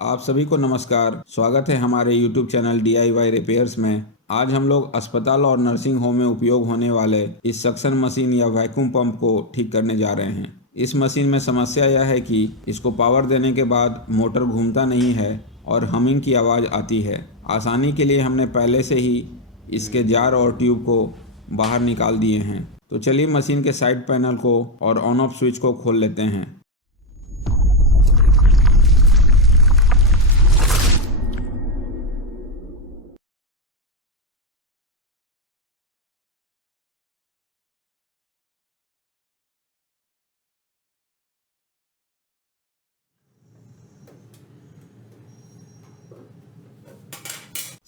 आप सभी को नमस्कार। स्वागत है हमारे YouTube चैनल DIY रिपेयर्स में। आज हम लोग अस्पताल और नर्सिंग होम में उपयोग होने वाले इस सक्शन मशीन या वैक्यूम पंप को ठीक करने जा रहे हैं। इस मशीन में समस्या यह है कि इसको पावर देने के बाद मोटर घूमता नहीं है और हमिंग की आवाज़ आती है। आसानी के लिए हमने पहले से ही इसके जार और ट्यूब को बाहर निकाल दिए हैं। तो चलिए मशीन के साइड पैनल को और ऑन ऑफ स्विच को खोल लेते हैं।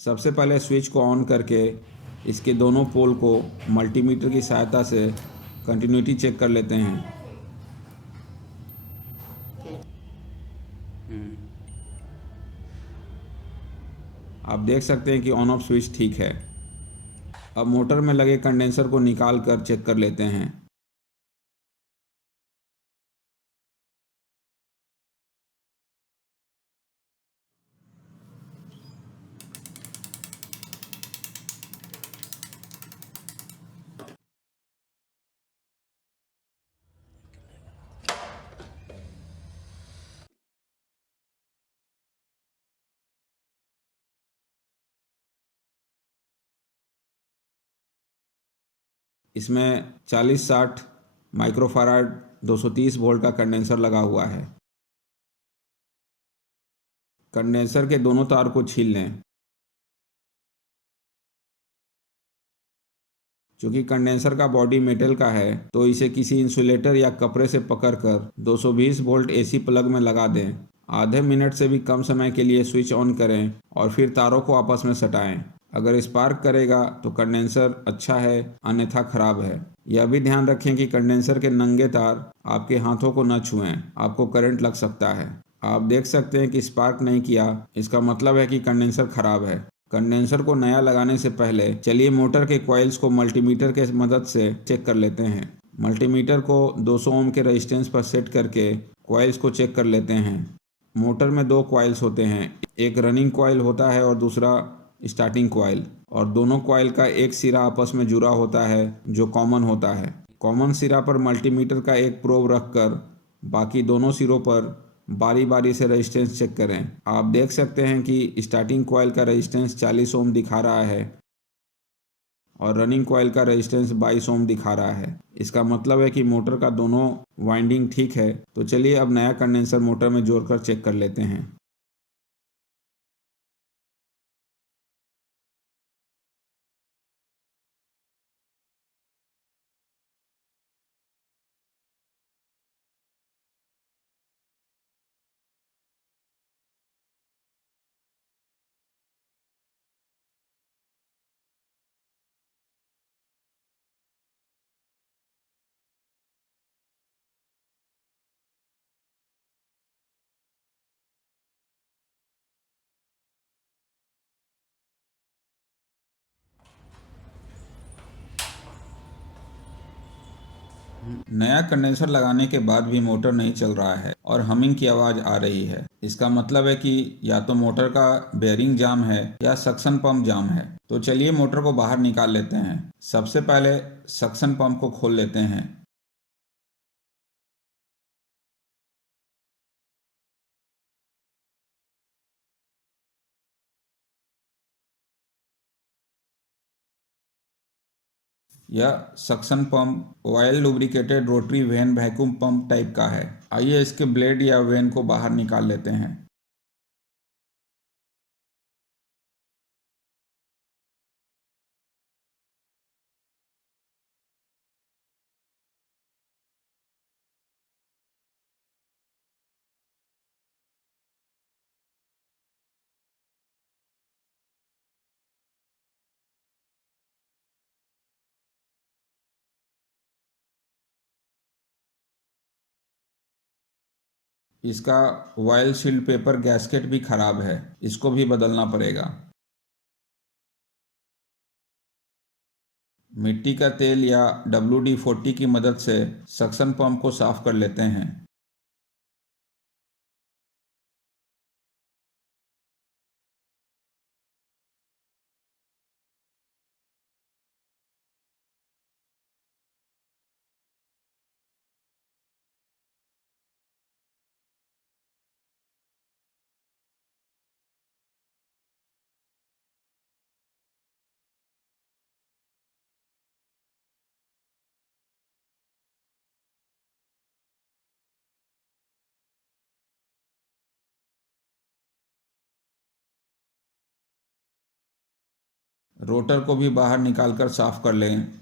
सबसे पहले स्विच को ऑन करके इसके दोनों पोल को मल्टीमीटर की सहायता से कंटिन्यूटी चेक कर लेते हैं। आप देख सकते हैं कि ऑन ऑफ स्विच ठीक है। अब मोटर में लगे कंडेंसर को निकाल कर चेक कर लेते हैं। इसमें 40-60 माइक्रोफाराड 230 वोल्ट का कंडेंसर लगा हुआ है। कंडेंसर के दोनों तार को छील लें। चूंकि कंडेंसर का बॉडी मेटल का है तो इसे किसी इंसुलेटर या कपड़े से पकड़कर 220 वोल्ट AC प्लग में लगा दें। आधे मिनट से भी कम समय के लिए स्विच ऑन करें और फिर तारों को आपस में सटाएं। अगर स्पार्क करेगा तो कंडेंसर अच्छा है, अन्यथा खराब है। यह भी ध्यान रखें कि कंडेंसर के नंगे तार आपके हाथों को न छुएं, आपको करंट लग सकता है। आप देख सकते हैं कि स्पार्क नहीं किया, इसका मतलब है कि कंडेंसर खराब है। कंडेंसर को नया लगाने से पहले चलिए मोटर के कॉइल्स को मल्टीमीटर के मदद से चेक कर लेते हैं। मल्टीमीटर को 200 ओम के रेजिस्टेंस पर सेट करके कॉइल्स को चेक कर लेते हैं। मोटर में दो कॉइल्स होते हैं, एक रनिंग कॉइल होता है और दूसरा स्टार्टिंग कॉइल, और दोनों कॉइल का एक सिरा आपस में जुड़ा होता है जो कॉमन होता है। कॉमन सिरा पर मल्टीमीटर का एक प्रोब रखकर बाकी दोनों सिरों पर बारी बारी से रेजिस्टेंस चेक करें। आप देख सकते हैं कि स्टार्टिंग कॉइल का रेजिस्टेंस 40 ओम दिखा रहा है और रनिंग कॉइल का रेजिस्टेंस 22 ओम दिखा रहा है। इसका मतलब है कि मोटर का दोनों वाइंडिंग ठीक है। तो चलिए अब नया कंडेंसर मोटर में जोड़कर चेक कर लेते हैं। नया कंडेंसर लगाने के बाद भी मोटर नहीं चल रहा है और हमिंग की आवाज़ आ रही है। इसका मतलब है कि या तो मोटर का बेयरिंग जाम है या सक्शन पंप जाम है। तो चलिए मोटर को बाहर निकाल लेते हैं। सबसे पहले सक्शन पंप को खोल लेते हैं। यह suction pump oil lubricated rotary when vacuum pump type का है। आइए इसके ब्लेड या वेन को बाहर निकाल लेते हैं। इसका ऑयल सील्ड पेपर गैस्केट भी खराब है, इसको भी बदलना पड़ेगा। मिट्टी का तेल या WD-40 की मदद से सक्शन पंप को साफ कर लेते हैं। रोटर को भी बाहर निकालकर साफ कर लें।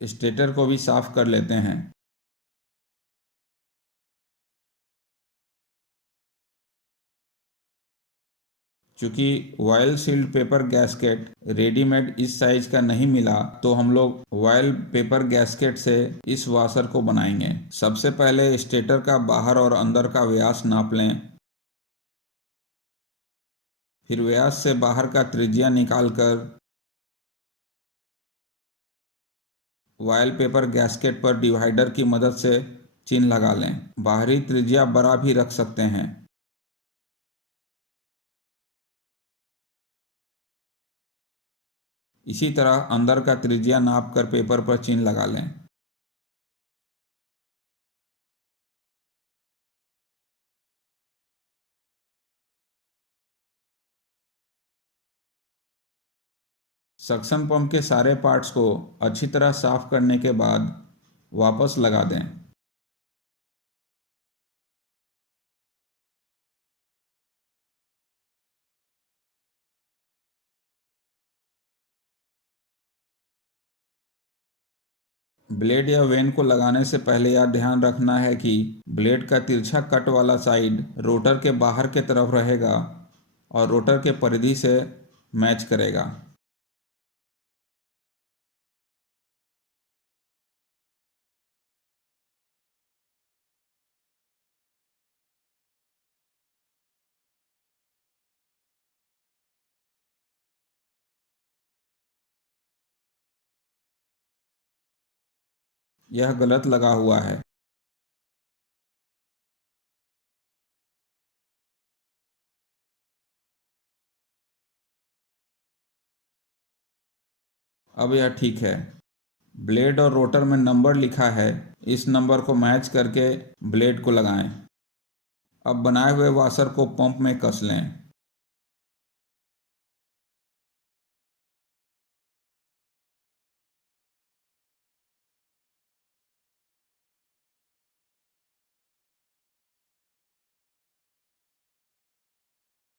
स्टेटर को भी साफ कर लेते हैं। चूँकि वॉयल सील्ड पेपर गैस्केट रेडीमेड इस साइज का नहीं मिला, तो हम लोग वॉयल पेपर गैस्केट से इस वाशर को बनाएंगे। सबसे पहले स्टेटर का बाहर और अंदर का व्यास नाप लें। फिर व्यास से बाहर का त्रिज्या निकालकर वॉयल पेपर गैस्केट पर डिवाइडर की मदद से चिन्ह लगा लें। बाहरी त्रिज्या बड़ा भी रख सकते हैं। इसी तरह अंदर का त्रिज्या नाप कर पेपर पर चिन्ह लगा लें। सक्शन पंप के सारे पार्ट्स को अच्छी तरह साफ करने के बाद वापस लगा दें। ब्लेड या वेन को लगाने से पहले यह ध्यान रखना है कि ब्लेड का तिरछा कट वाला साइड रोटर के बाहर के तरफ रहेगा और रोटर के परिधि से मैच करेगा। यह गलत लगा हुआ है। अब यह ठीक है। ब्लेड और रोटर में नंबर लिखा है, इस नंबर को मैच करके ब्लेड को लगाएं। अब बनाए हुए वाशर को पंप में कस लें।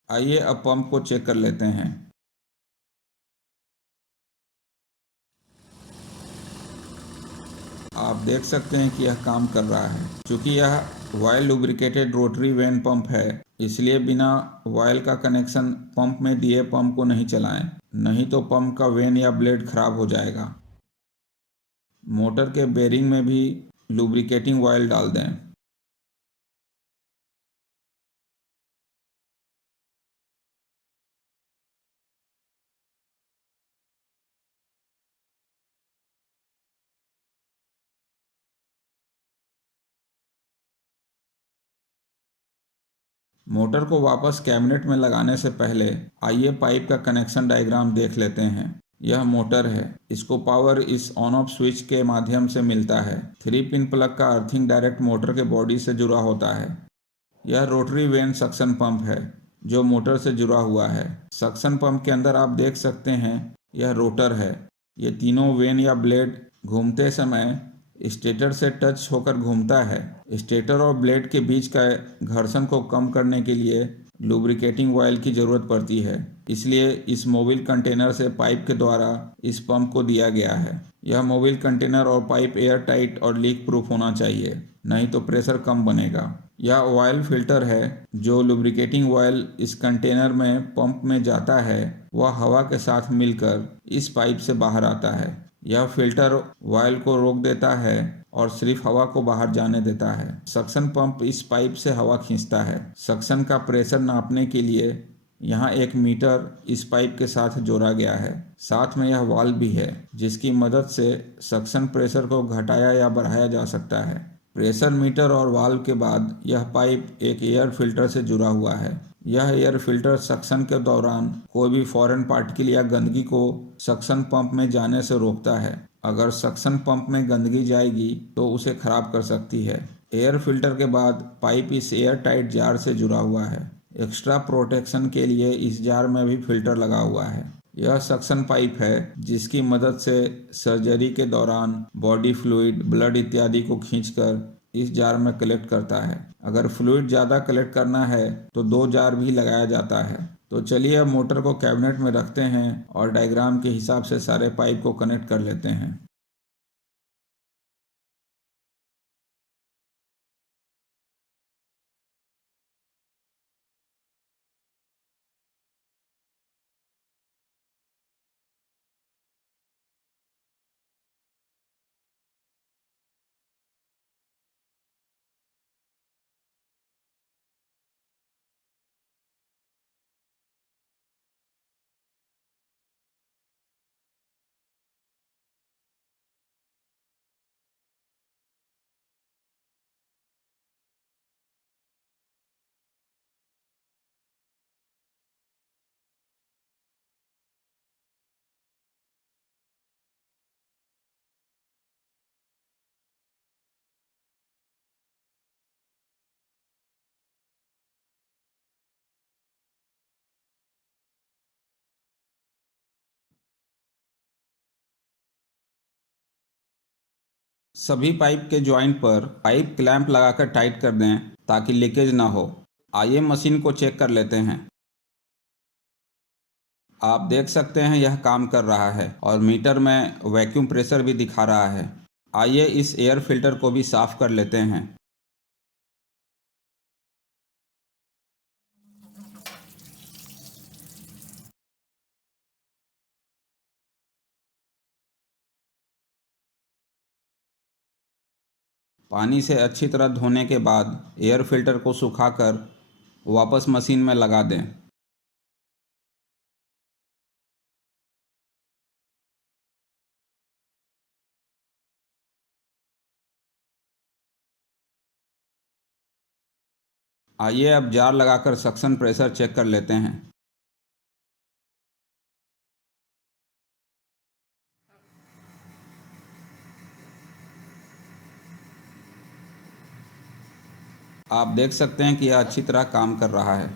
आइए अब पंप को चेक कर लेते हैं। आप देख सकते हैं कि यह काम कर रहा है। क्योंकि यह vial lubricated rotary when pump है, इसलिए बिना वॉयल का कनेक्शन पंप में दिए पंप को नहीं चलाएं, नहीं तो पंप का वेन या ब्लेड खराब हो जाएगा। मोटर के बेरिंग में भी लुब्रिकेटिंग ऑयल डाल दें। मोटर को वापस कैबिनेट में लगाने से पहले आइए पाइप का कनेक्शन डायग्राम देख लेते हैं। यह मोटर है, इसको पावर इस ऑन ऑफ स्विच के माध्यम से मिलता है। 3 पिन प्लग का अर्थिंग डायरेक्ट मोटर के बॉडी से जुड़ा होता है। यह रोटरी वेन सक्शन पंप है जो मोटर से जुड़ा हुआ है। सक्शन पंप के अंदर आप देख सकते हैं यह रोटर है। ये तीनों वेन या ब्लेड घूमते समय स्टेटर से टच होकर घूमता है। स्टेटर और ब्लेड के बीच का घर्षण को कम करने के लिए लुब्रिकेटिंग ऑयल की ज़रूरत पड़ती है, इसलिए इस मोबिल कंटेनर से पाइप के द्वारा इस पंप को दिया गया है। यह मोबिल कंटेनर और पाइप एयर टाइट और लीक प्रूफ होना चाहिए, नहीं तो प्रेशर कम बनेगा। यह ऑयल फिल्टर है जो लुब्रिकेटिंग ऑयल इस कंटेनर में पंप में जाता है, वह हवा के साथ मिलकर इस पाइप से बाहर आता है। यह फिल्टर ऑयल को रोक देता है और सिर्फ हवा को बाहर जाने देता है। सक्शन पंप इस पाइप से हवा खींचता है। सक्शन का प्रेशर नापने के लिए यहाँ एक मीटर इस पाइप के साथ जोड़ा गया है। साथ में यह वाल्व भी है जिसकी मदद से सक्शन प्रेशर को घटाया या बढ़ाया जा सकता है। प्रेशर मीटर और वाल्व के बाद यह पाइप एक एयर फिल्टर से जुड़ा हुआ है। यह एयर फिल्टर सक्शन के दौरान कोई भी फॉरेन पार्टिकल या गंदगी को सक्शन पंप में जाने से रोकता है। अगर सक्शन पंप में गंदगी जाएगी तो उसे खराब कर सकती है। एयर फिल्टर के बाद पाइप इस एयर टाइट जार से जुड़ा हुआ है। एक्स्ट्रा प्रोटेक्शन के लिए इस जार में भी फिल्टर लगा हुआ है। यह सक्शन पाइप है जिसकी मदद से सर्जरी के दौरान बॉडी फ्लूइड, ब्लड इत्यादि को खींचकर इस जार में कलेक्ट करता है। अगर फ्लूइड ज़्यादा कलेक्ट करना है तो 2 जार भी लगाया जाता है। तो चलिए अब मोटर को कैबिनेट में रखते हैं और डायग्राम के हिसाब से सारे पाइप को कनेक्ट कर लेते हैं। सभी पाइप के ज्वाइंट पर पाइप क्लैंप लगाकर टाइट कर दें ताकि लीकेज ना हो। आइए मशीन को चेक कर लेते हैं। आप देख सकते हैं यह काम कर रहा है और मीटर में वैक्यूम प्रेशर भी दिखा रहा है। आइए इस एयर फिल्टर को भी साफ कर लेते हैं। पानी से अच्छी तरह धोने के बाद एयर फिल्टर को सुखाकर वापस मशीन में लगा दें। आइए अब जार लगाकर सक्शन प्रेशर चेक कर लेते हैं। आप देख सकते हैं कि यह अच्छी तरह काम कर रहा है।